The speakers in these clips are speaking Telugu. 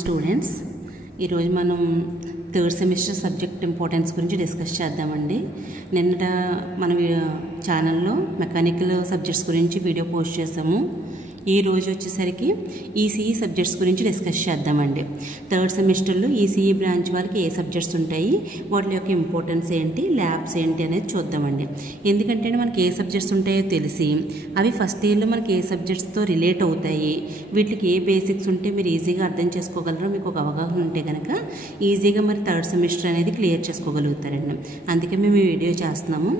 స్టూడెంట్స్ ఈరోజు మనం థర్డ్ సెమిస్టర్ సబ్జెక్ట్ ఇంపార్టెన్స్ గురించి డిస్కస్ చేద్దామండి. నిన్నట మన ఛానల్లో మెకానికల్ సబ్జెక్ట్స్ గురించి వీడియో పోస్ట్ చేసాము. ఈ రోజు వచ్చేసరికి ఈసీఈ సబ్జెక్ట్స్ గురించి డిస్కస్ చేద్దామండి. థర్డ్ సెమిస్టర్లో ఈసీఈ బ్రాంచ్ వాళ్ళకి ఏ సబ్జెక్ట్స్ ఉంటాయి, వాటి యొక్క ఇంపార్టెన్స్ ఏంటి, ల్యాబ్స్ ఏంటి అనేది చూద్దామండి. ఎందుకంటే మనకి ఏ సబ్జెక్ట్స్ ఉంటాయో తెలిసి అవి ఫస్ట్ ఇయర్లో మనకి ఏ సబ్జెక్ట్స్తో రిలేట్ అవుతాయి, వీటికి ఏ బేసిక్స్ ఉంటే మీరు ఈజీగా అర్థం చేసుకోగలరో మీకు ఒక అవగాహన ఉంటే కనుక ఈజీగా మరి థర్డ్ సెమిస్టర్ అనేది క్లియర్ చేసుకోగలుగుతారండి. అందుకే మేము ఈ వీడియో చేస్తున్నాము.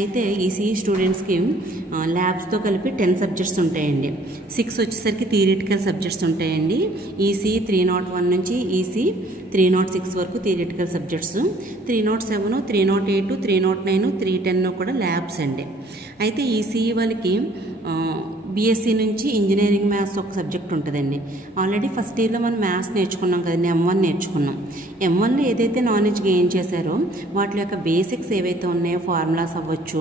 అయితే ఈసీఈ స్టూడెంట్స్కి ల్యాబ్స్తో కలిపి 10 సబ్జెక్ట్స్ ఉంటాయండి. 6 వచ్చేసరికి థియరిటికల్ సబ్జెక్ట్స్ ఉంటాయండి. ఈసీ 301 నుంచి ఈసీ 306 వరకు థియరిటికల్ సబ్జెక్ట్స్, 307, 308, 309, 310 కూడా ల్యాబ్స్ అండి. అయితే ఈసీఈ వాళ్ళకి బీఎస్సీ నుంచి ఇంజనీరింగ్ మ్యాథ్స్ ఒక సబ్జెక్ట్ ఉంటుందండి. ఆల్రెడీ ఫస్ట్ ఇయర్లో మనం మ్యాథ్స్ నేర్చుకున్నాం కదండి, M1 నేర్చుకున్నాం. M1లో ఏదైతే నాలెడ్జ్ గెయిన్ చేశారో వాటి యొక్క బేసిక్స్ ఏవైతే ఉన్నాయో, ఫార్ములాస్ అవ్వచ్చు,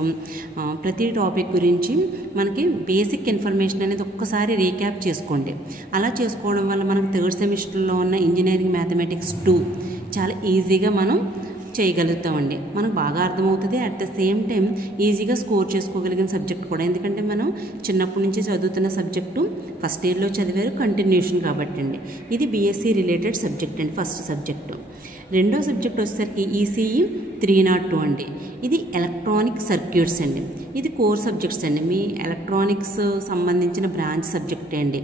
ప్రతి టాపిక్ గురించి మనకి బేసిక్ ఇన్ఫర్మేషన్ అనేది ఒక్కసారి రీక్యాప్ చేసుకోండి. అలా చేసుకోవడం వల్ల మనకు థర్డ్ సెమిస్టర్లో ఉన్న ఇంజనీరింగ్ మ్యాథమెటిక్స్ 2 చాలా ఈజీగా మనం చేయగలుగుతామండి. మనకు బాగా అర్థమవుతుంది. అట్ ద సేమ్ టైం ఈజీగా స్కోర్ చేసుకోగలిగిన సబ్జెక్ట్ కూడా. ఎందుకంటే మనం చిన్నప్పటి నుంచి చదువుతున్న సబ్జెక్టు ఫస్ట్ ఇయర్లో చదివారు, కంటిన్యూషన్ కాబట్టి అండి. ఇది బీఎస్సీ రిలేటెడ్ సబ్జెక్ట్ అండి, ఫస్ట్ సబ్జెక్టు. రెండో సబ్జెక్ట్ వచ్చేసరికి ఈసీఈ 302 అండి. ఇది ఎలక్ట్రానిక్ సర్క్యూట్స్ అండి. ఇది కోర్ సబ్జెక్ట్స్ అండి. మీ ఎలక్ట్రానిక్స్ సంబంధించిన బ్రాంచ్ సబ్జెక్టే అండి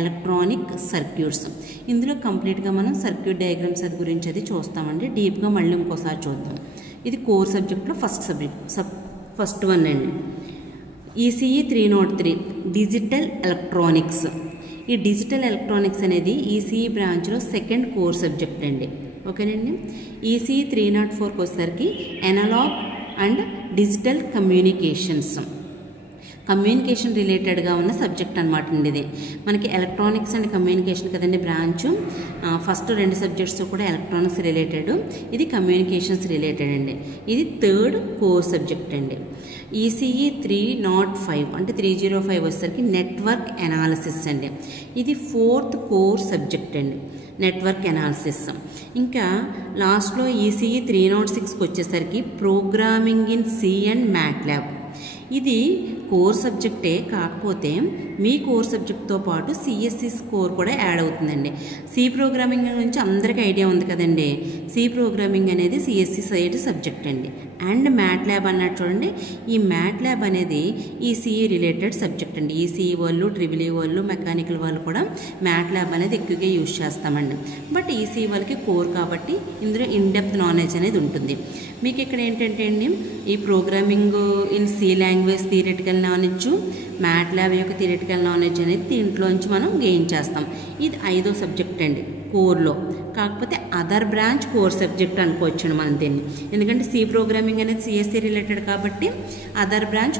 ఎలక్ట్రానిక్ సర్క్యూట్స్. ఇందులో కంప్లీట్గా మనం సర్క్యూట్ డయాగ్రామ్స్ అది గురించి అది చూస్తామండి. డీప్గా మళ్ళీ ఇంకోసారి చూద్దాం. ఇది కోర్ సబ్జెక్ట్లో ఫస్ట్ వన్ అండి. ECE 303 digital electronics. ఈ డిజిటల్ ఎలక్ట్రానిక్స్ అనేది ఈసీఈ బ్రాంచ్లో సెకండ్ కోర్ సబ్జెక్ట్ అండి. ఓకేనండి. ఈసీఈ 304కి వచ్చేసరికి ఎనలాగ్ అండ్ డిజిటల్ కమ్యూనికేషన్ రిలేటెడ్గా ఉన్న సబ్జెక్ట్ అనమాట అండి. ఇది మనకి ఎలక్ట్రానిక్స్ అండ్ కమ్యూనికేషన్ కదండి బ్రాంచ్. ఫస్ట్ 2 సబ్జెక్ట్స్ కూడా ఎలక్ట్రానిక్స్ రిలేటెడ్, ఇది కమ్యూనికేషన్స్ రిలేటెడ్ అండి. ఇది థర్డ్ కోర్ సబ్జెక్ట్ అండి. ఈసీఈ 305 అంటే 305 వచ్చేసరికి నెట్వర్క్ అనాలిసిస్ అండి. ఇది ఫోర్త్ కోర్ సబ్జెక్ట్ అండి, నెట్వర్క్ అనాలిసిస్. ఇంకా లాస్ట్లో ఈసీఈ 306కి వచ్చేసరికి programming in C and MATLAB. ఇది కోర్ సబ్జెక్టే, కాకపోతే మీ కోర్ సబ్జెక్ట్తో పాటు సిఎస్సి స్కోర్ కూడా యాడ్ అవుతుందండి. సి ప్రోగ్రామింగ్ గురించి అందరికీ ఐడియా ఉంది కదండి. సి ప్రోగ్రామింగ్ అనేది సిఎస్సి సైడ్ సబ్జెక్ట్ అండి. అండ్ మ్యాట్లాబ్ అన్నట్టు చూడండి. ఈ మ్యాట్లాబ్ అనేది ఈసీఈ రిలేటెడ్ సబ్జెక్ట్ అండి. ఈసీఈ వాళ్ళు, ట్రిపుల్ ఈ వాళ్ళు, మెకానికల్ వాళ్ళు కూడా మ్యాట్లాబ్ అనేది ఎక్కువగా యూజ్ చేస్తామండి. బట్ ఈసీఈ వాళ్ళకి కోర్ కాబట్టి ఇందులో ఇన్డెప్త్ నాలెడ్జ్ అనేది ఉంటుంది. మీకు ఇక్కడ ఏంటంటే అండి, ఈ programming in C language theoretical knowledge, MATLAB యొక్క థియరిటికల్ నాలెడ్జ్ అనేది దీంట్లోంచి మనం గెయిన్ చేస్తాం. ఇది 5వ సబ్జెక్ట్ అండి కోర్లో. కాకపోతే అదర్ బ్రాంచ్ కోర్ సబ్జెక్ట్ అనుకోవచ్చండి మనం దీన్ని. ఎందుకంటే సి ప్రోగ్రామింగ్ అనేది సిఎస్సి రిలేటెడ్ కాబట్టి అదర్ బ్రాంచ్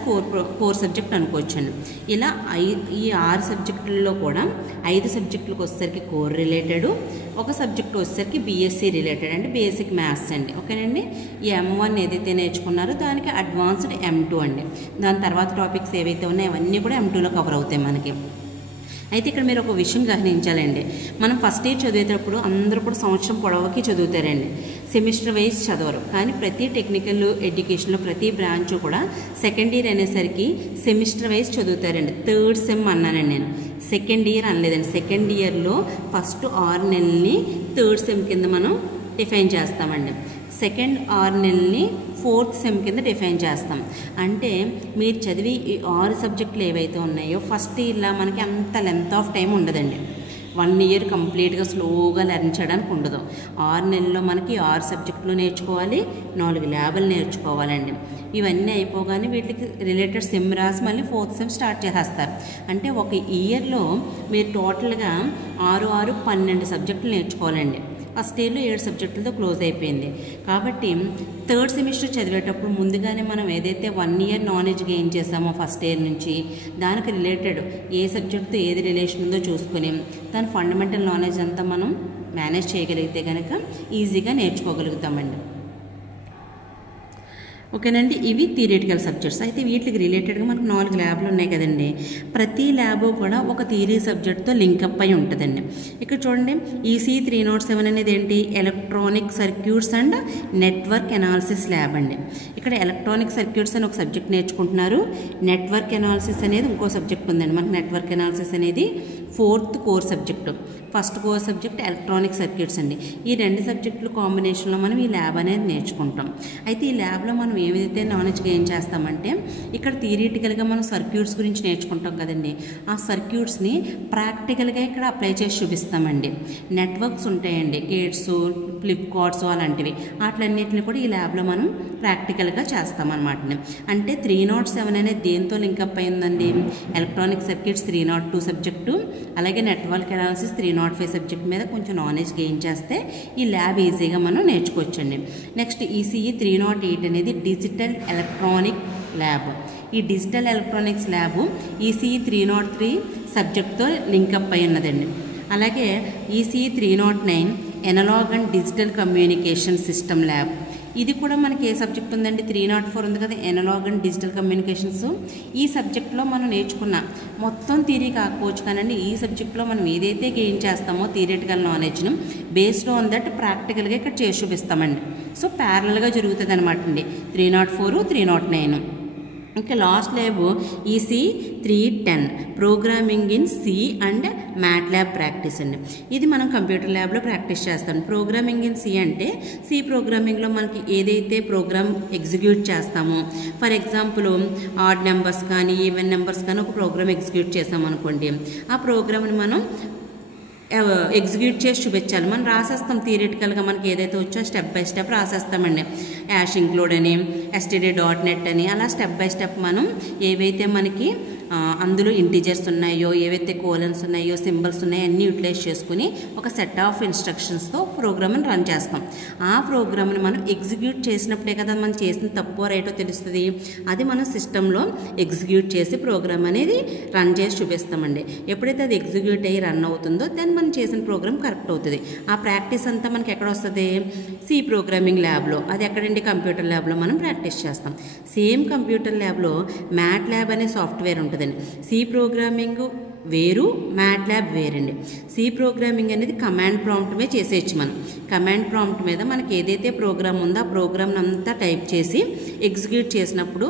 కోర్ సబ్జెక్ట్ అనుకోవచ్చండి. ఇలా ఈ 6 సబ్జెక్టుల్లో కూడా 5 సబ్జెక్టులకు వచ్చేసరికి కోర్ రిలేటెడ్, ఒక సబ్జెక్ట్ వచ్చేసరికి బీఎస్సీ రిలేటెడ్ అంటే బేసిక్ మ్యాథ్స్ అండి. ఓకేనండి. ఈ M1 ఏదైతే నేర్చుకున్నారో దానికి అడ్వాన్స్డ్ M2 అండి. దాని తర్వాత టాపిక్స్ ఏవైతే ఉన్నాయో అవన్నీ కూడా M2లో కవర్ అవుతాయి మనకి. అయితే ఇక్కడ మీరు ఒక విషయం గమనించాలండి. మనం ఫస్ట్ ఇయర్ చదివేటప్పుడు అందరూ కూడా సంవత్సరం పొడవుకి చదువుతారండి, సెమిస్టర్ వైజ్ చదవరు. కానీ ప్రతి టెక్నికల్ ఎడ్యుకేషన్లో ప్రతి బ్రాంచ్ కూడా సెకండ్ ఇయర్ అనేసరికి సెమిస్టర్ వైజ్ చదువుతారండి. థర్డ్ సెమ్ అన్నానండి నేను, సెకండ్ ఇయర్ అనలేదండి. సెకండ్ ఇయర్లో ఫస్ట్ 6 నెలల్ని థర్డ్ సెమ్ కింద మనం డిఫైన్ చేస్తామండి. సెకండ్ 6 నెలల్ని ఫోర్త్ సెమ్ కింద డిఫైన్ చేస్తాం. అంటే మీరు చదివి ఈ 6 సబ్జెక్టులు ఏవైతే ఉన్నాయో ఫస్ట్ ఇయర్లో మనకి అంత లెంత్ ఆఫ్ టైం ఉండదండి. 1 ఇయర్ కంప్లీట్గా స్లోగా లెర్న్ చేయడానికి ఉండదు. 6 నెలల్లో మనకి 6 సబ్జెక్టులు నేర్చుకోవాలి, 4 ల్యాబులు నేర్చుకోవాలండి. ఇవన్నీ అయిపోగానే వీటికి రిలేటెడ్ సెమ్ రాసి మళ్ళీ ఫోర్త్ సెమ్ స్టార్ట్ చేసేస్తారు. అంటే ఒక ఇయర్లో మీరు టోటల్గా 6, 12 సబ్జెక్టులు నేర్చుకోవాలండి. ఫస్ట్ ఇయర్లో 7 సబ్జెక్టులతో క్లోజ్ అయిపోయింది. కాబట్టి థర్డ్ సెమిస్టర్ చదివేటప్పుడు ముందుగానే మనం ఏదైతే 1 ఇయర్ నాలెడ్జ్ గెయిన్ చేసామో ఫస్ట్ ఇయర్ నుంచి, దానికి రిలేటెడ్ ఏ సబ్జెక్ట్తో ఏది రిలేషన్ ఉందో చూసుకొని దాని ఫండమెంటల్ నాలెడ్జ్ అంతా మనం మేనేజ్ చేయగలిగితే కనుక ఈజీగా నేర్చుకోగలుగుతామండి. ఓకేనండి. ఇవి థియరిటికల్ సబ్జెక్ట్స్. అయితే వీటికి రిలేటెడ్గా మనకు 4 ల్యాబ్లు ఉన్నాయి కదండి. ప్రతి ల్యాబ్ కూడా ఒక థియరీ సబ్జెక్ట్తో లింకప్ అయి ఉంటుందండి. ఇక్కడ చూడండి, ఈసీ 307 అనేది ఏంటి, electronic circuits and network analysis lab అండి. ఇక్కడ ఎలక్ట్రానిక్ సర్క్యూట్స్ అని ఒక సబ్జెక్ట్ నేర్చుకుంటున్నారు, నెట్వర్క్ ఎనాలిసిస్ అనేది ఇంకో సబ్జెక్ట్ ఉందండి. మనకు నెట్వర్క్ ఎనాలిసిస్ అనేది 4th core subject. First core subject electronic circuits అండి. ఈ 2 సబ్జెక్టుల కాంబినేషన్లో మనం ఈ ల్యాబ్ అనేది నేర్చుకుంటాం. అయితే ఈ ల్యాబ్లో మనం ఏదైతే నాలెడ్జ్ గెయిన్ చేస్తామంటే, ఇక్కడ థియరిటికల్గా మనం సర్క్యూట్స్ గురించి నేర్చుకుంటాం కదండి. ఆ సర్క్యూట్స్ని ప్రాక్టికల్గా ఇక్కడ అప్లై చేసి చూపిస్తామండి. నెట్వర్క్స్ ఉంటాయండి, గేట్స్, ఫ్లిప్ కార్డ్స్ అలాంటివి, వాటిలన్నింటినీ కూడా ఈ ల్యాబ్లో మనం ప్రాక్టికల్గా చేస్తామన్నమాట. అంటే 307 అనేది దేంతో లింకప్ అయిందండి, ఎలక్ట్రానిక్ సర్క్యూట్స్ 302 సబ్జెక్టు, అలాగే నెట్వర్క్ ఎనాలిసిస్ 305 సబ్జెక్ట్ మీద కొంచెం నాలెడ్జ్ గెయిన్ చేస్తే ఈ ల్యాబ్ ఈజీగా మనం నేర్చుకోవచ్చండి. నెక్స్ట్ ఈసీఈ 308 అనేది డిజిటల్ ఎలక్ట్రానిక్ ల్యాబ్. ఈ డిజిటల్ ఎలక్ట్రానిక్స్ ల్యాబ్ ఈసీఈ 303 సబ్జెక్ట్తో లింకప్ అయి ఉన్నదండి. అలాగే ECE 309 analog and digital communication system lab. ఇది కూడా మనకి ఏ సబ్జెక్ట్ ఉందండి, 304 ఉంది కదా, ఎనలాగ్ అండ్ డిజిటల్ కమ్యూనికేషన్స్. ఈ సబ్జెక్ట్లో మనం నేర్చుకున్న మొత్తం థియరీ కాకపోవచ్చు కానండి, ఈ సబ్జెక్ట్లో మనం ఏదైతే గెయిన్ చేస్తామో థియరిటికల్ నాలెడ్జ్ను బేస్డ్ ఆన్ దట్ ప్రాక్టికల్గా ఇక్కడ చేసి చూపిస్తామండి. సో ప్యారలల్గా జరుగుతుంది అనమాట అండి 304, 309. ఇంకా last lab EC 310 programming in C and MATLAB practice అండి. ఇది మనం కంప్యూటర్ ల్యాబ్లో ప్రాక్టీస్ చేస్తాం. ప్రోగ్రామింగ్ ఇన్ సి అంటే సి ప్రోగ్రామింగ్లో మనకి ఏదైతే ప్రోగ్రామ్ ఎగ్జిక్యూట్ చేస్తామో, ఫర్ ఎగ్జాంపుల్ ఆడ్ నెంబర్స్ కానీ ఈవెన్ నెంబర్స్ కానీ ఒక ప్రోగ్రామ్ ఎగ్జిక్యూట్ చేసామనుకోండి, ఆ ప్రోగ్రామ్ని మనం ఎగ్జిక్యూట్ చేసి చూపించాలి. మనం రాసేస్తాం థియరిటికల్గా, మనకి ఏదైతే వచ్చో స్టెప్ బై స్టెప్ రాసేస్తామండి. యాష్ ఇంక్లూడ్ అని, std.net అని, అలా స్టెప్ బై స్టెప్ మనం ఏవైతే మనకి అందులో ఇంటీజర్స్ ఉన్నాయో, ఏవైతే కోలన్స్ ఉన్నాయో, సింబల్స్ ఉన్నాయో అన్నీ యూటిలైజ్ చేసుకుని ఒక సెట్ ఆఫ్ ఇన్స్ట్రక్షన్స్తో ప్రోగ్రామ్ని రన్ చేస్తాం. ఆ ప్రోగ్రామ్ని మనం ఎగ్జిక్యూట్ చేసినప్పుడే కదా మనం చేసిన తప్పో రైటో తెలుస్తుంది. అది మనం సిస్టంలో ఎగ్జిక్యూట్ చేసి ప్రోగ్రామ్ అనేది రన్ చేసి చూపిస్తామండి. ఎప్పుడైతే అది ఎగ్జిక్యూట్ అయ్యి రన్ అవుతుందో దాన్ని మనం చేసిన ప్రోగ్రామ్ కరెక్ట్ అవుతుంది. ఆ ప్రాక్టీస్ అంతా మనకి ఎక్కడ వస్తుంది, సి ప్రోగ్రామింగ్ ల్యాబ్లో. అది ఎక్కడండి, కంప్యూటర్ ల్యాబ్లో మనం ప్రాక్టీస్ చేస్తాం. సేమ్ కంప్యూటర్ ల్యాబ్లో మ్యాట్ ల్యాబ్ అనే సాఫ్ట్వేర్ ఉంటుందండి. సి ప్రోగ్రామింగ్ వేరు, మ్యాట్ ల్యాబ్ వేరండి. సి ప్రోగ్రామింగ్ అనేది కమాండ్ ప్రాంప్ట్ మీద చేసేయచ్చు. మనం కమాండ్ ప్రాంప్ట్ మీద మనకి ఏదైతే ప్రోగ్రామ్ ఉందో ఆ ప్రోగ్రామ్ అంతా టైప్ చేసి ఎగ్జిక్యూట్ చేసినప్పుడు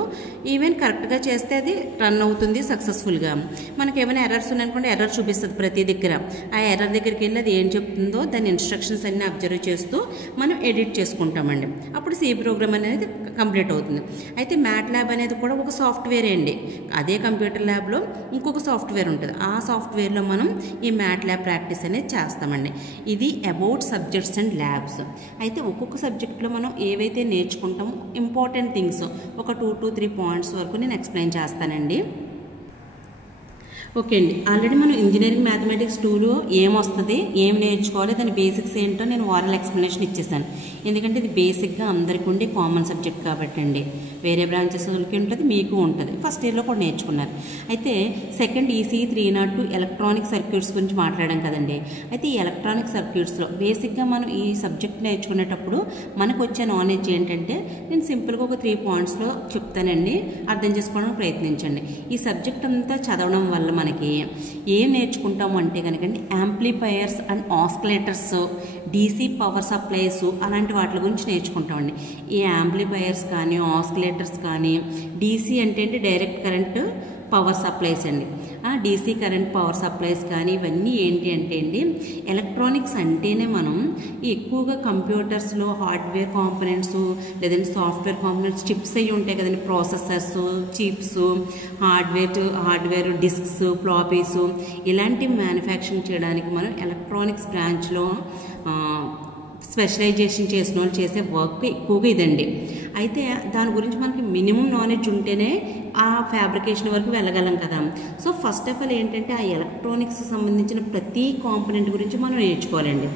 ఈవెన్ కరెక్ట్గా చేస్తే అది రన్ అవుతుంది సక్సెస్ఫుల్గా. మనకి ఏమైనా ఎర్రర్స్ ఉన్నాయనుకోండి, ఎర్రర్ చూపిస్తుంది ప్రతి దగ్గర. ఆ ఎర్రర్ దగ్గరికి వెళ్ళి అది ఏం చెప్తుందో దాని ఇన్స్ట్రక్షన్స్ అన్నీ అబ్జర్వ్ చేస్తూ మనం ఎడిట్ చేసుకుంటామండి. అప్పుడు సి ప్రోగ్రామ్ అనేది కంప్లీట్ అవుతుంది. అయితే మ్యాట్ ల్యాబ్ అనేది కూడా ఒక సాఫ్ట్వేర్ అండి. అదే కంప్యూటర్ ల్యాబ్లో ఇంకొక సాఫ్ట్వేర్ ఉంటుంది. ఆ సాఫ్ట్వేర్లో మనం ఈ మ్యాట్ ల్యాబ్ ప్రాక్టీస్ అనేది చేస్తామండి. ఇది అబౌట్ సబ్జెక్ట్స్ అండ్ ల్యాబ్స్. అయితే ఒక్కొక్క సబ్జెక్ట్లో మనం ఏవైతే నేర్చుకుంటామో ఇంపార్టెంట్ థింగ్స్ ఒక 2 to 3 పాయింట్స్ వరకు నేను ఎక్స్ప్లెయిన్ చేస్తానండి. ఓకే అండి, ఆల్రెడీ మనం ఇంజనీరింగ్ మ్యాథమెటిక్స్ 2లో ఏమొస్తుంది, ఏం నేర్చుకోవాలి, దాని బేసిక్స్ ఏంటో నేను ఓరల్ ఎక్స్ప్లెనేషన్ ఇచ్చేసాను. ఎందుకంటే ఇది బేసిక్గా అందరికీ ఉండే కామన్ సబ్జెక్ట్ కాబట్టి అండి. వేరే బ్రాంచెస్ వాళ్ళకి ఉంటుంది, మీకు ఉంటుంది, ఫస్ట్ ఇయర్లో కూడా నేర్చుకున్నారు. అయితే సెకండ్ ఈసీ 302 ఎలక్ట్రానిక్ సర్క్యూట్స్ గురించి మాట్లాడాం కదండి. అయితే ఈ ఎలక్ట్రానిక్ సర్క్యూట్స్లో బేసిక్గా మనం ఈ సబ్జెక్ట్ నేర్చుకునేటప్పుడు మనకు వచ్చే నాలెడ్జ్ ఏంటంటే, నేను సింపుల్గా ఒక 3 పాయింట్స్లో చెప్తానండి, అర్థం చేసుకోవడానికి ప్రయత్నించండి. ఈ సబ్జెక్ట్ అంతా చదవడం వల్ల మనకి ఏం నేర్చుకుంటాము అంటే కనుకండి, amplifiers and oscillators, DC power supplies, అలాంటి వాటి గురించి నేర్చుకుంటామండి. ఈ యాంప్లిఫైయర్స్ కానీ, ఆస్కిలేటర్స్ కానీ, డీసీ అంటే డైరెక్ట్ కరెంట్ పవర్ సప్లైస్ అండి. ఆ డీసీ కరెంట్ పవర్ సప్లైస్ కానీ ఇవన్నీ ఏంటి అంటే అండి, ఎలక్ట్రానిక్స్ అంటేనే మనం ఎక్కువగా కంప్యూటర్స్లో హార్డ్వేర్ కాంపోనెంట్స్ లేదంటే సాఫ్ట్వేర్ కాంపోనెంట్స్, చిప్స్ అయ్యి ఉంటాయి కదండి, processors, chips, hardware discs, floppies, ఇలాంటి మ్యానుఫ్యాక్చరింగ్ చేయడానికి మనం ఎలక్ట్రానిక్స్ బ్రాంచ్లో స్పెషలైజేషన్ చేసిన వాళ్ళు చేసే వర్క్ ఎక్కువగా ఇదండి. అయితే దాని గురించి మనకి మినిమం నాలెడ్జ్ ఉంటేనే ఆ ఫ్యాబ్రికేషన్ వరకు వెళ్ళగలం కదా. సో ఫస్ట్ ఆఫ్ ఆల్ ఏంటంటే ఆ ఎలక్ట్రానిక్స్ సంబంధించిన ప్రతి కాంపోనెంట్ గురించి మనం నేర్చుకోవాలండి.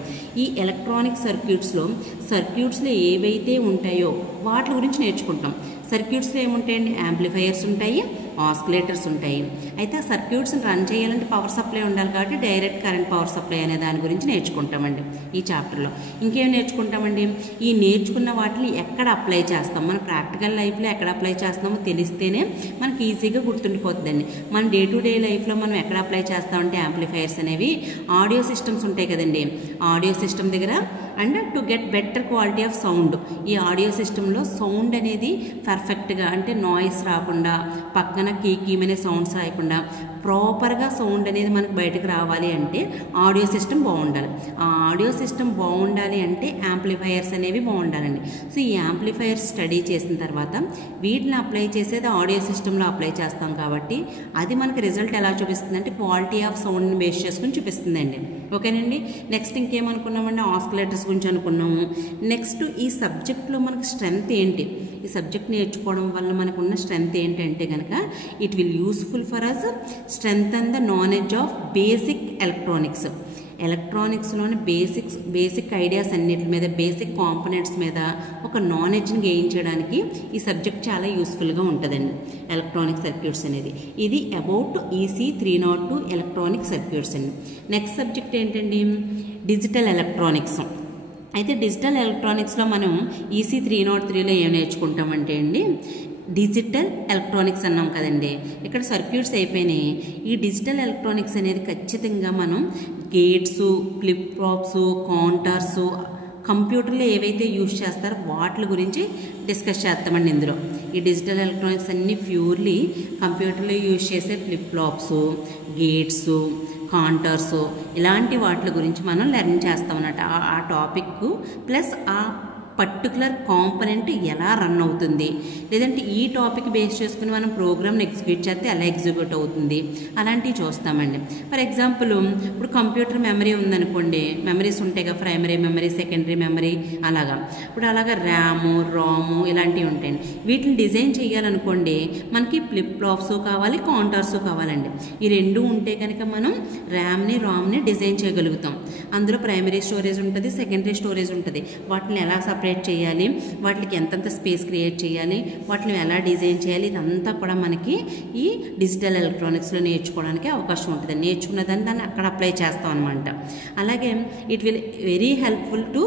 ఈ ఎలక్ట్రానిక్ సర్క్యూట్స్లో ఏవైతే ఉంటాయో వాటి గురించి నేర్చుకుంటాం. సర్క్యూట్స్లో ఏముంటాయండి, యాంప్లిఫైయర్స్ ఉంటాయి, ఆసిలేటర్స్ ఉంటాయి. అయితే ఆ సర్క్యూట్స్ని రన్ చేయాలంటే పవర్ సప్లై ఉండాలి కాబట్టి డైరెక్ట్ కరెంట్ పవర్ సప్లై అనే దాని గురించి నేర్చుకుంటామండి ఈ చాప్టర్లో. ఇంకేం నేర్చుకుంటామండి, ఈ నేర్చుకున్న వాటిని ఎక్కడ అప్లై చేస్తాం, మన ప్రాక్టికల్ లైఫ్లో ఎక్కడ అప్లై చేస్తామో తెలిస్తేనే మనకి ఈజీగా గుర్తుండిపోతుందండి. మన డే టు డే లైఫ్లో మనం ఎక్కడ అప్లై చేస్తామంటే యాంప్లిఫైయర్స్ అనేవి ఆడియో సిస్టమ్స్ ఉంటాయి కదండి, ఆడియో సిస్టమ్ దగ్గర and to get better quality of sound. ఈ ఆడియో సిస్టంలో సౌండ్ అనేది పర్ఫెక్ట్గా అంటే నాయిస్ రాకుండా, పక్కన కీమనే సౌండ్స్ రాకుండా ప్రాపర్గా సౌండ్ అనేది మనకు బయటకు రావాలి అంటే ఆడియో సిస్టమ్ బాగుండాలి. ఆ ఆడియో సిస్టమ్ బాగుండాలి అంటే యాంప్లిఫైయర్స్ అనేవి బాగుండాలండి. సో ఈ యాంప్లిఫైయర్స్ స్టడీ చేసిన తర్వాత వీటిని అప్లై చేసేది ఆడియో సిస్టంలో అప్లై చేస్తాం కాబట్టి అది మనకి రిజల్ట్ ఎలా చూపిస్తుంది అంటే క్వాలిటీ ఆఫ్ సౌండ్ని బేస్ చేసుకుని చూపిస్తుందండి. ఓకేనండి. నెక్స్ట్ ఇంకేమనుకున్నామండి, ఆసిలేటర్స్ గురించి అనుకున్నాము. నెక్స్ట్ ఈ సబ్జెక్ట్లో మనకు స్ట్రెంగ్త్ ఏంటి, ఈ సబ్జెక్ట్ నేర్చుకోవడం వల్ల మనకున్న స్ట్రెంగ్త్ ఏంటంటే కనుక it will useful for us strengthen the knowledge of basic electronics. ఎలక్ట్రానిక్స్లోని బేసిక్ ఐడియాస్ అన్నిటి మీద, బేసిక్ కాంపోనెంట్స్ మీద ఒక నాలెడ్జ్ని గెయిన్ చేయడానికి ఈ సబ్జెక్ట్ చాలా యూస్ఫుల్గా ఉంటుందండి, ఎలక్ట్రానిక్ సర్క్యూట్స్ అనేది. ఇది అబౌట్ EC 302 ఎలక్ట్రానిక్ సర్క్యూట్స్ అండి. నెక్స్ట్ సబ్జెక్ట్ ఏంటండి, డిజిటల్ ఎలక్ట్రానిక్స్. అయితే డిజిటల్ ఎలక్ట్రానిక్స్లో మనం EC 303లో ఏం నేర్చుకుంటామంటే అండి, డిజిటల్ ఎలక్ట్రానిక్స్ అన్నాం కదండి, ఇక్కడ సర్క్యూట్స్ అయిపోయినాయి. ఈ డిజిటల్ ఎలక్ట్రానిక్స్ అనేది ఖచ్చితంగా మనం గేట్స్, ఫ్లిప్ ఫ్లాప్స్, కౌంటర్స్, కంప్యూటర్లో ఏవైతే యూజ్ చేస్తారో వాటి గురించి డిస్కస్ చేస్తామండి ఇందులో. ఈ డిజిటల్ ఎలక్ట్రానిక్స్ అన్నీ ప్యూర్లీ కంప్యూటర్లో యూజ్ చేసే ఫ్లిప్ ఫ్లాప్స్, గేట్స్, కౌంటర్స్ ఇలాంటి వాటి గురించి మనం లెర్న్ చేస్తామన్నమాట. ఆ టాపిక్ ప్లస్ ఆ పర్టికులర్ కాంపనెంట్ ఎలా రన్ అవుతుంది, లేదంటే ఈ టాపిక్ బేస్ చేసుకుని మనం ప్రోగ్రామ్ని ఎగ్జిక్యూట్ చేస్తే ఎలా ఎగ్జిక్యూట్ అవుతుంది అలాంటివి చూస్తామండి. ఫర్ ఎగ్జాంపుల్ ఇప్పుడు కంప్యూటర్ మెమరీ ఉందనుకోండి, మెమరీస్ ఉంటాయి కదా, ప్రైమరీ మెమరీ, సెకండరీ మెమరీ అలాగా. ఇప్పుడు అలాగా ర్యాము, రాము ఇలాంటివి ఉంటాయండి. వీటిని డిజైన్ చేయాలనుకోండి మనకి ఫ్లిప్ ఫ్లాప్స్ కావాలి, కౌంటర్స్ కావాలండి. ఈ రెండు ఉంటే కనుక మనం ర్యామ్ని, రామ్ని డిజైన్ చేయగలుగుతాం. అందులో ప్రైమరీ స్టోరేజ్ ఉంటుంది, సెకండరీ స్టోరేజ్ ఉంటుంది. వాటిని ఎలా సపరేట్ చేయాలి, వాటికి ఎంతంత స్పేస్ క్రియేట్ చేయాలి, వాటిని ఎలా డిజైన్ చేయాలి, ఇదంతా కూడా మనకి ఈ డిజిటల్ ఎలక్ట్రానిక్స్లో నేర్చుకోవడానికి అవకాశం ఉంటుంది. నేర్చుకున్న దాన్ని అక్కడ అప్లై చేస్తాం అనమాట. అలాగే it will very helpful to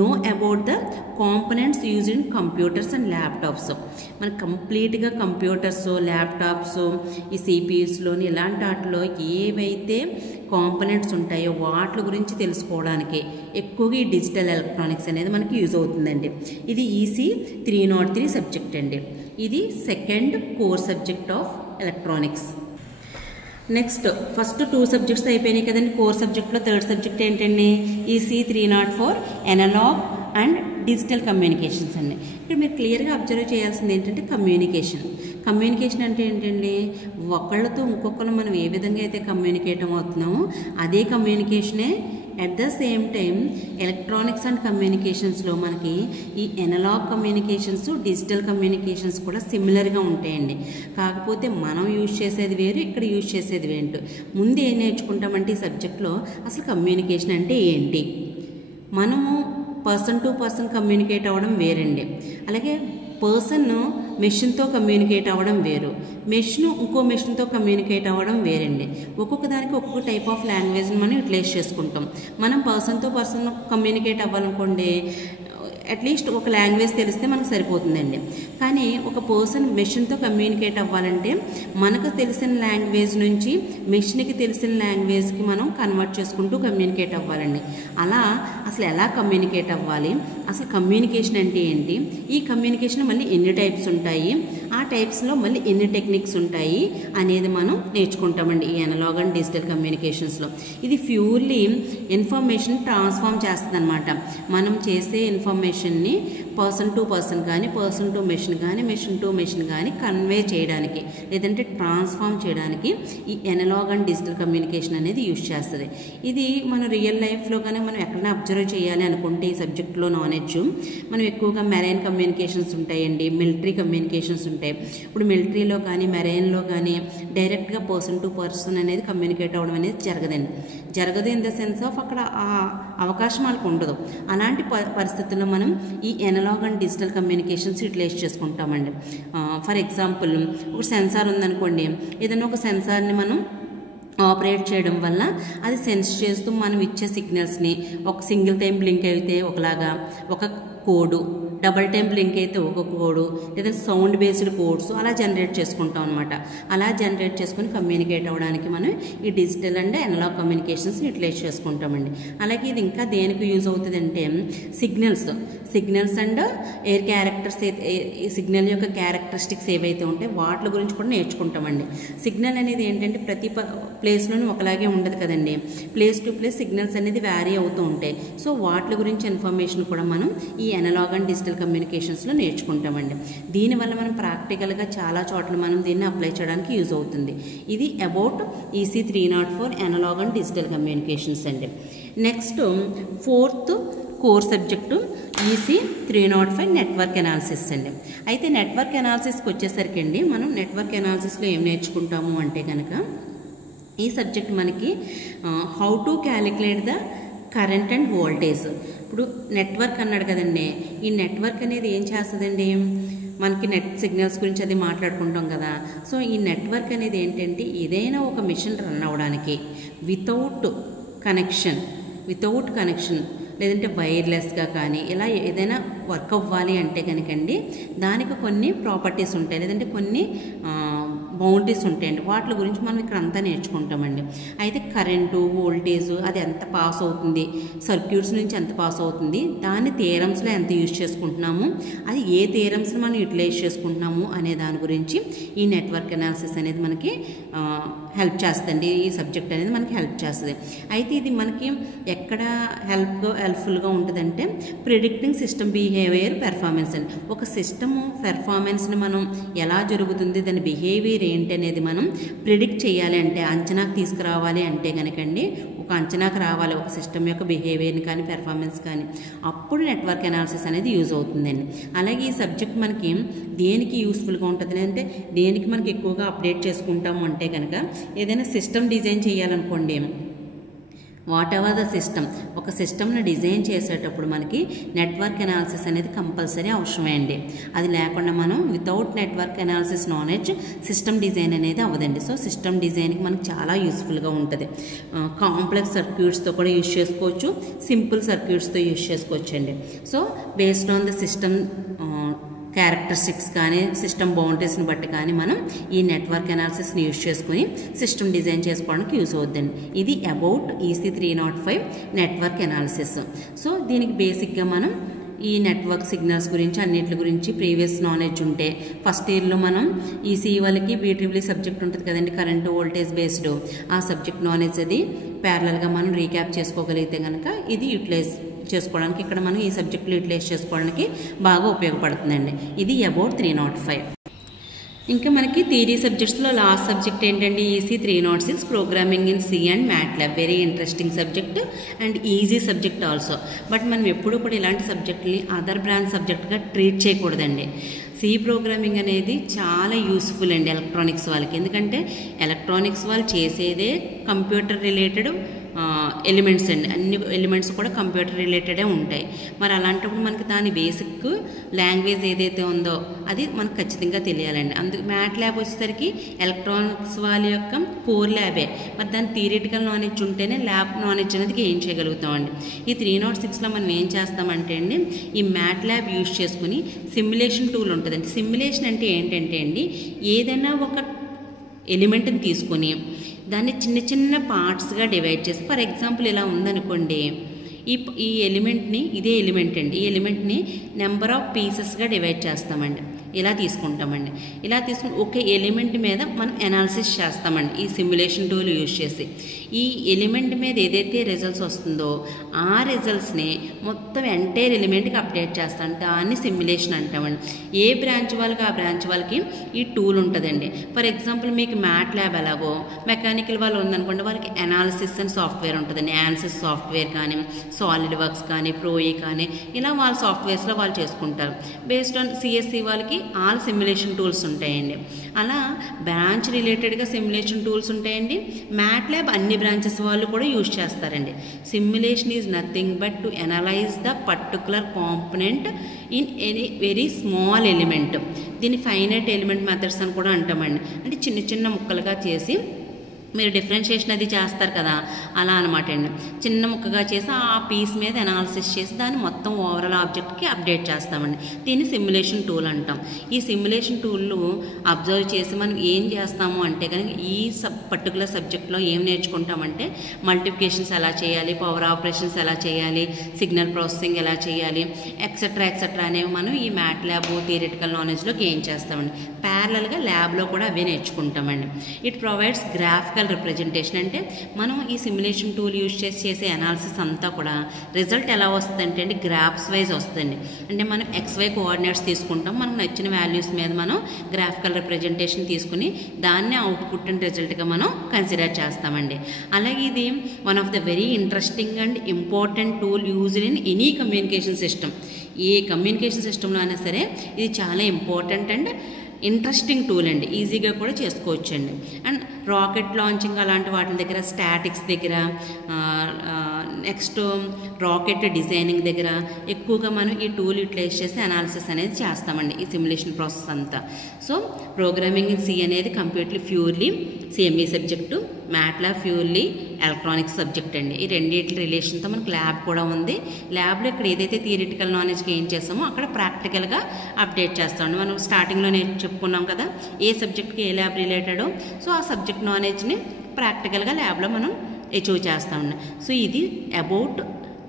know about the components used in computers and laptops. మనకి కంప్లీట్గా కంప్యూటర్స్, ల్యాప్టాప్స్, ఈ CPUsలోని ఇలాంటి వాటిలో ఏవైతే కాంపోనెంట్స్ ఉంటాయో వాటి గురించి తెలుసుకోవడానికి ఎక్కువగా ఈ డిజిటల్ ఎలక్ట్రానిక్స్ అనేది మనకి యూజ్ అవుతుందండి. ఇది EC 303 సబ్జెక్ట్ అండి. ఇది second core subject of electronics. Next first 2 subjects అయిపోయినాయి కదండి. కోర్ సబ్జెక్ట్లో థర్డ్ సబ్జెక్ట్ ఏంటండి, EC 304 analogue and digital communications అండి. ఇక్కడ మీరు క్లియర్గా అబ్జర్వ్ చేయాల్సింది ఏంటంటే కమ్యూనికేషన్ అంటే ఏంటండి, ఒకళ్ళతో ఇంకొకరు మనం ఏ విధంగా అయితే కమ్యూనికేట్ అవుతున్నామో అదే కమ్యూనికేషనే. At the same time electronics and కమ్యూనికేషన్స్లో మనకి ఈ ఎనలాగ్ కమ్యూనికేషన్స్, డిజిటల్ కమ్యూనికేషన్స్ కూడా సిమిలర్గా ఉంటాయండి. కాకపోతే మనం యూజ్ చేసేది వేరు, ఇక్కడ యూజ్ చేసేది వేరు. ముందు ఏం నేర్చుకుంటామంటే ఈ సబ్జెక్ట్లో అసలు కమ్యూనికేషన్ అంటే ఏంటి, మనము పర్సన్ టు పర్సన్ కమ్యూనికేట్ అవ్వడం వేరండి. అలాగే పర్సన్ మెషిన్తో కమ్యూనికేట్ అవ్వడం వేరు, మెషిన్ ఇంకో మెషిన్తో కమ్యూనికేట్ అవ్వడం వేరండి. ఒక్కొక్క దానికి ఒక్కొక్క టైప్ ఆఫ్ లాంగ్వేజ్ని మనం యూటిలైజ్ చేసుకుంటాం. మనం పర్సన్తో పర్సన్ కమ్యూనికేట్ అవ్వాలనుకోండి అట్లీస్ట్ ఒక లాంగ్వేజ్ తెలిస్తే మనకు సరిపోతుందండి. కానీ ఒక పర్సన్ మెషిన్తో కమ్యూనికేట్ అవ్వాలంటే మనకు తెలిసిన లాంగ్వేజ్ నుంచి మెషిన్కి తెలిసిన లాంగ్వేజ్కి మనం కన్వర్ట్ చేసుకుంటూ కమ్యూనికేట్ అవ్వాలండి. అలా అసలు ఎలా కమ్యూనికేట్ అవ్వాలి, అసలు కమ్యూనికేషన్ అంటే ఏంటి, ఈ కమ్యూనికేషన్ మళ్ళీ ఎన్ని టైప్స్ ఉంటాయి, ఆ టైప్స్లో మళ్ళీ ఎన్ని టెక్నిక్స్ ఉంటాయి అనేది మనం నేర్చుకుంటామండి ఈ అనలాగ్ అండ్ డిజిటల్ కమ్యూనికేషన్స్లో. ఇది ప్యూర్లీ ఇన్ఫర్మేషన్ ట్రాన్స్ఫార్మ్ చేస్తుంది అనమాట. మనం చేసే ఇన్ఫర్మేషన్ని పర్సన్ టు పర్సన్ కానీ, పర్సన్ టు మెషిన్ కానీ, మెషిన్ టు మెషిన్ కానీ కన్వే చేయడానికి లేదంటే ట్రాన్స్ఫార్మ్ చేయడానికి ఈ అనలాగ్ అండ్ డిజిటల్ కమ్యూనికేషన్ అనేది యూజ్ చేస్తుంది. ఇది మన రియల్ లైఫ్లో కానీ మనం ఎక్కడైనా అబ్జర్వ్ చేయాలి అనుకుంటే ఈ సబ్జెక్ట్లో నాలెడ్జ్ మనం ఎక్కువగా మెరైన్ కమ్యూనికేషన్స్ ఉంటాయండి, మిలిటరీ కమ్యూనికేషన్స్ ఉంటాయి. ఇప్పుడు మిలిటరీలో కానీ మెరైన్లో కానీ డైరెక్ట్గా పర్సన్ టు పర్సన్ అనేది కమ్యూనికేట్ అవ్వడం అనేది జరగదు ఇన్ ద సెన్స్ ఆఫ్ అక్కడ ఆ అవకాశం వాళ్ళకి ఉండదు. అలాంటి పరిస్థితుల్లో మనం ఈ analog and digital communications utilise చేసుకుంటామండి. ఫర్ ఎగ్జాంపుల్ ఒక సెన్సార్ ఉందనుకోండి, ఏదైనా ఒక సెన్సార్ని మనం ఆపరేట్ చేయడం వల్ల అది సెన్స్ చేస్తూ మనం ఇచ్చే సిగ్నల్స్ని ఒక సింగిల్ టైం బ్లింక్ అయితే ఒకలాగా ఒక కోడు, డబల్ టైం బ్లింక్ అయితే ఒక కోడు, లేదా సౌండ్ బేస్డ్ కోడ్స్ అలా జనరేట్ చేసుకుంటాం అనమాట. అలా జనరేట్ చేసుకుని కమ్యూనికేట్ అవ్వడానికి మనం ఈ digital and analog communications utilise చేసుకుంటామండి. అలాగే ఇది ఇంకా దేనికి యూజ్ అవుతుంది అంటే signals and their characters, signal యొక్క క్యారెక్టరిస్టిక్స్ ఏవైతే ఉంటాయో వాటి గురించి కూడా నేర్చుకుంటామండి. సిగ్నల్ అనేది ఏంటంటే ప్రతి ప్లేస్లోనూ ఒకలాగే ఉండదు కదండి, ప్లేస్ టు ప్లేస్ సిగ్నల్స్ అనేది వ్యారీ అవుతూ ఉంటాయి. సో వాటి గురించి ఇన్ఫర్మేషన్ కూడా మనం ఈ అనలాగ్ అండ్ డిజిటల్ కమ్యూనికేషన్స్లో నేర్చుకుంటామండి. దీనివల్ల మనం ప్రాక్టికల్గా చాలా చోట్ల మనం దీన్ని అప్లై చేయడానికి యూజ్ అవుతుంది. ఇది about EC 304 analog and digital communications అండి. Next 4th core subject EC 305 network analysis అండి. అయితే నెట్వర్క్ అనాలిసిస్కి వచ్చేసరికి అండి మనం నెట్వర్క్ అనాలిసిస్లో ఏం నేర్చుకుంటాము అంటే కనుక ఈ సబ్జెక్ట్ మనకి how to calculate the current and voltage. ఇప్పుడు నెట్వర్క్ అన్నాడు కదండి, ఈ నెట్వర్క్ అనేది ఏం చేస్తుందండి, మనకి నెట్ సిగ్నల్స్ గురించి అది మాట్లాడుకుంటాం కదా. సో ఈ నెట్వర్క్ అనేది ఏంటంటే ఏదైనా ఒక మిషన్ రన్ అవ్వడానికి వితౌట్ కనెక్షన్ లేదంటే వైర్లెస్గా కానీ ఇలా ఏదైనా వర్క్ అవ్వాలి అంటే కనుకండి దానికి కొన్ని ప్రాపర్టీస్ ఉంటాయి, లేదంటే కొన్ని బౌండరీస్ ఉంటాయండి. వాటి గురించి మనం ఇక్కడ అంతా నేర్చుకుంటామండి. అయితే కరెంటు, వోల్టేజ్ అది ఎంత పాస్ అవుతుంది, సర్క్యూట్స్ నుంచి ఎంత పాస్ అవుతుంది, దాన్ని థియరమ్స్లో ఎంత యూజ్ చేసుకుంటున్నాము, అది ఏ థియరమ్స్ని మనం యూటిలైజ్ చేసుకుంటున్నాము అనే దాని గురించి ఈ నెట్వర్క్ అనాలిసిస్ అనేది మనకి హెల్ప్ చేస్తుంది. ఈ సబ్జెక్ట్ అనేది మనకి హెల్ప్ చేస్తుంది. అయితే ఇది మనకి ఎక్కడ హెల్ప్ఫుల్గా ఉంటుందంటే ప్రిడిక్టింగ్ సిస్టమ్ బిహేవియర్ పెర్ఫార్మెన్స్ అండి. ఒక సిస్టమ్ పెర్ఫార్మెన్స్ని మనం ఎలా జరుగుతుంది, దాని బిహేవియర్ ఏంటి అనేది మనం ప్రిడిక్ట్ చేయాలి అంటే, అంచనాకు తీసుకురావాలి అంటే కనుకండి, ఒక అంచనాకు రావాలి ఒక సిస్టమ్ యొక్క బిహేవియర్ని కానీ పెర్ఫార్మెన్స్ కానీ, అప్పుడు నెట్వర్క్ అనాలిసిస్ అనేది యూజ్ అవుతుందండి. అలాగే ఈ సబ్జెక్ట్ మనకి దేనికి యూస్ఫుల్గా ఉంటుంది అంటే, దేనికి మనకి ఎక్కువగా అప్డేట్ చేసుకుంటాము అంటే కనుక ఏదైనా సిస్టమ్ డిజైన్ చేయాలనుకోండి, వాట్ ఎవర్ ద సిస్టమ్, ఒక సిస్టమ్ని డిజైన్ చేసేటప్పుడు మనకి నెట్వర్క్ అనాలిసిస్ అనేది కంపల్సరీ అవసరమే అండి. అది లేకుండా మనం without network analysis knowledge system design అనేది అవ్వదండి. సో సిస్టమ్ డిజైన్కి మనకు చాలా యూస్ఫుల్గా ఉంటుంది. కాంప్లెక్స్ సర్క్యూట్స్తో కూడా యూజ్ చేసుకోవచ్చు, సింపుల్ సర్క్యూట్స్తో యూజ్ చేసుకోవచ్చు అండి. So based on the system characteristics కానీ సిస్టమ్ బౌండరీస్ని బట్టి కానీ మనం ఈ నెట్వర్క్ అనాలిసిస్ని యూజ్ చేసుకుని సిస్టమ్ డిజైన్ చేసుకోవడానికి యూజ్ అవుతుందండి. ఇది about EC 305 network analysis. So దీనికి బేసిక్గా మనం ఈ నెట్వర్క్ సిగ్నల్స్ గురించి అన్నిటి గురించి ప్రీవియస్ నాలెడ్జ్ ఉంటే, ఫస్ట్ ఇయర్లో మనం ECE వాళ్ళకి BEEE సబ్జెక్ట్ ఉంటుంది కదండి, కరెంటు వోల్టేజ్ బేస్డ్, ఆ సబ్జెక్ట్ నాలెడ్జ్ అది ప్యారలల్గా మనం రీక్యాప్ చేసుకోగలిగితే కనుక ఇది యూటిలైజ్ చేసుకోవడానికి, ఇక్కడ మనం ఈ సబ్జెక్టులు యూటిలైజ్ చేసుకోవడానికి బాగా ఉపయోగపడుతుందండి. ఇది అబౌట్ 305. ఇంకా మనకి థియరీ సబ్జెక్ట్స్లో లాస్ట్ సబ్జెక్ట్ ఏంటంటే EC 306 programming in C and MATLAB. Very interesting subject and easy subject also. But మనం ఎప్పుడు కూడా ఇలాంటి సబ్జెక్టుని అదర్ బ్రాంచ్ సబ్జెక్ట్గా ట్రీట్ చేయకూడదండి. C ప్రోగ్రామింగ్ అనేది చాలా యూస్ఫుల్ అండి ఎలక్ట్రానిక్స్ వాళ్ళకి, ఎందుకంటే ఎలక్ట్రానిక్స్ వాళ్ళు చేసేదే కంప్యూటర్ రిలేటెడ్ ఎలిమెంట్స్ అండి. అన్ని ఎలిమెంట్స్ కూడా కంప్యూటర్ రిలేటెడే ఉంటాయి. మరి అలాంటప్పుడు మనకి దాని బేసిక్ లాంగ్వేజ్ ఏదైతే ఉందో అది మనకు ఖచ్చితంగా తెలియాలండి. అందుకు MATLAB వచ్చేసరికి ఎలక్ట్రానిక్స్ వాళ్ళ యొక్క కోర్ ల్యాబే. మరి దాని థియరిటికల్ నాలెడ్జ్ ఉంటేనే ల్యాబ్ నాలెడ్జ్ అనేది గెయిన్ చేయగలుగుతామండి. ఈ 306లో మనం ఏం చేస్తామంటే అండి, ఈ MATLAB యూజ్ చేసుకుని సిమ్యులేషన్ టూల్ ఉంటుందండి. సిమ్యులేషన్ అంటే ఏంటంటే అండి, ఏదైనా ఒక ఎలిమెంట్ని తీసుకొని దాన్ని చిన్న చిన్న పార్ట్స్గా డివైడ్ చేసి, ఫర్ ఎగ్జాంపుల్ ఇలా ఉందనుకోండి, ఈ ఎలిమెంట్ని, ఇదే ఎలిమెంట్ అండి, ఈ ఎలిమెంట్ని నెంబర్ ఆఫ్ పీసెస్గా డివైడ్ చేస్తామండి. ఇలా తీసుకుంటామండి. ఇలా తీసుకుని ఒక ఎలిమెంట్ మీద మనం అనాలిసిస్ చేస్తామండి ఈ సిమ్యులేషన్ టూల్ యూజ్ చేసి. ఈ ఎలిమెంట్ మీద ఏదైతే రిజల్ట్స్ వస్తుందో ఆ రిజల్ట్స్ని మొత్తం ఎంటైర్ ఎలిమెంట్కి అప్డేట్ చేస్తాం, దాన్ని సిమ్యులేషన్ అంటామండి. ఏ బ్రాంచ్ వాళ్ళకి ఆ బ్రాంచ్ వాళ్ళకి ఈ టూల్ ఉంటుందండి. ఫర్ ఎగ్జాంపుల్ మీకు MATLAB ఎలాగో, మెకానికల్ వాళ్ళు ఉందనుకోండి, వాళ్ళకి అనాలిసిస్ అని సాఫ్ట్వేర్ ఉంటుందండి. యాన్సిస్ సాఫ్ట్వేర్ కానీ, సాలిడ్ వర్క్స్ కానీ, ప్రోఈ కానీ, ఇలా వాళ్ళ సాఫ్ట్వేర్స్లో వాళ్ళు చేసుకుంటారు. బేస్డ్ ఆన్ CSE వాళ్ళకి ఆల్ సిమ్యులేషన్ టూల్స్ ఉంటాయండి. అలా బ్రాంచ్ రిలేటెడ్గా సిమ్యులేషన్ టూల్స్ ఉంటాయండి. మ్యాట్లాబ్ అన్ని బ్రాంచెస్ వాళ్ళు కూడా యూజ్ చేస్తారండి. Simulation is nothing but to analyse the particular component in any very small element. దీన్ని ఫైనైట్ ఎలిమెంట్ మెథడ్స్ అని కూడా అంటామండి. అంటే చిన్న చిన్న ముక్కలుగా చేసి మీరు డిఫరెన్షియేషన్ అది చేస్తారు కదా, అలా అనమాట అండి. చిన్న ముక్కగా చేసి ఆ పీస్ మీద అనాలిసిస్ చేసి దాన్ని మొత్తం ఓవరాల్ ఆబ్జెక్ట్కి అప్డేట్ చేస్తామండి. దీన్ని సిమ్యులేషన్ టూల్ అంటాం. ఈ సిమ్యులేషన్ టూల్లు అబ్జర్వ్ చేసి మనం ఏం చేస్తాము అంటే కనుక ఈ పర్టికులర్ సబ్జెక్ట్లో ఏం నేర్చుకుంటామంటే మల్టిప్లికేషన్స్ ఎలా చేయాలి, పవర్ ఆపరేషన్స్ ఎలా చేయాలి, సిగ్నల్ ప్రాసెసింగ్ ఎలా చేయాలి, ఎక్సెట్రా అనేవి మనం ఈ మ్యాట్లాబ్ థియరిటికల్ నాలెడ్జ్లో గెయిన్ చేస్తామండి. ప్యారలల్గా ల్యాబ్లో కూడా అవే నేర్చుకుంటామండి. It provides graphical representation. అంటే మనం ఈ సిమ్యులేషన్ టూల్ యూజ్ చేసే అనాలిసిస్ అంతా కూడా రిజల్ట్ ఎలా వస్తుందంటే అండి గ్రాఫ్స్ వైజ్ వస్తుందండి. అంటే మనం XY కోఆర్డినేట్స్ తీసుకుంటాం, మనకు నచ్చిన వాల్యూస్ మీద మనం గ్రాఫికల్ రిప్రజెంటేషన్ తీసుకుని దాన్ని అవుట్పుట్ అండ్ రిజల్ట్గా మనం కన్సిడర్ చేస్తామండి. అలాగే ఇది one of the very interesting and important tool used in any communication system. A communication సిస్టంలో అయినా సరే ఇది చాలా ఇంపార్టెంట్ అండ్ ఇంట్రెస్టింగ్ టూల్ అండి. ఈజీగా కూడా చేసుకోవచ్చండి. అండ్ రాకెట్ లాంచింగ్ అలాంటి వాటి దగ్గర, స్టాటిక్స్ దగ్గర, నెక్స్ట్ రాకెట్ డిజైనింగ్ దగ్గర ఎక్కువగా మనం ఈ టూల్ యూటిలైజ్ చేసి అనాలిసిస్ అనేది చేస్తామండి ఈ సిమ్యులేషన్ ప్రాసెస్ అంతా. సో ప్రోగ్రామింగ్ ఇన్ C అనేది completely purely CME subject, MATLAB purely electronics subject అండి. ఈ రెండింటి రిలేషన్తో మనకు ల్యాబ్ కూడా ఉంది. ల్యాబ్లో ఇక్కడ ఏదైతే థియరిటికల్ నాలెడ్జ్ గెయిన్ చేస్తామో అక్కడ ప్రాక్టికల్గా అప్డేట్ చేస్తామండి. మనం స్టార్టింగ్లో చెప్పుకున్నాం కదా ఏ సబ్జెక్ట్కి ఏ ల్యాబ్ రిలేటెడో, సో ఆ సబ్జెక్ట్ నాలెడ్జ్ని ప్రాక్టికల్గా ల్యాబ్లో మనం అచీవ్ చేస్తామండి. సో ఇది about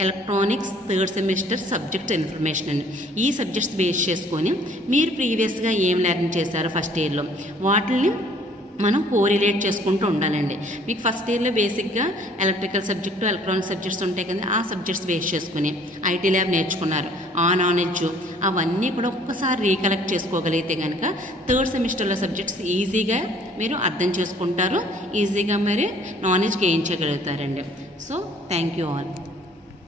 electronics third semester subject information అండి. ఈ సబ్జెక్ట్స్ బేస్ చేసుకొని మీరు ప్రీవియస్గా ఏం లెర్న్ చేశారో ఫస్ట్ ఇయర్లో వాటిని మనం కోరిలేట్ చేసుకుంటూ ఉండాలండి. మీకు ఫస్ట్ ఇయర్లో బేసిక్గా ఎలక్ట్రికల్ సబ్జెక్టు, ఎలక్ట్రానిక్ సబ్జెక్ట్స్ ఉంటాయి కదా, ఆ సబ్జెక్ట్స్ బేస్ చేసుకుని IT ల్యాబ్ నేర్చుకున్నారు, ఆ నాలెడ్జ్ అవన్నీ కూడా ఒక్కసారి రీకలెక్ట్ చేసుకోగలిగితే కనుక థర్డ్ సెమిస్టర్లో సబ్జెక్ట్స్ ఈజీగా మీరు అర్థం చేసుకుంటారు, ఈజీగా మరి నాలెడ్జ్ గెయిన్ చేయగలుగుతారండి. So thank you all.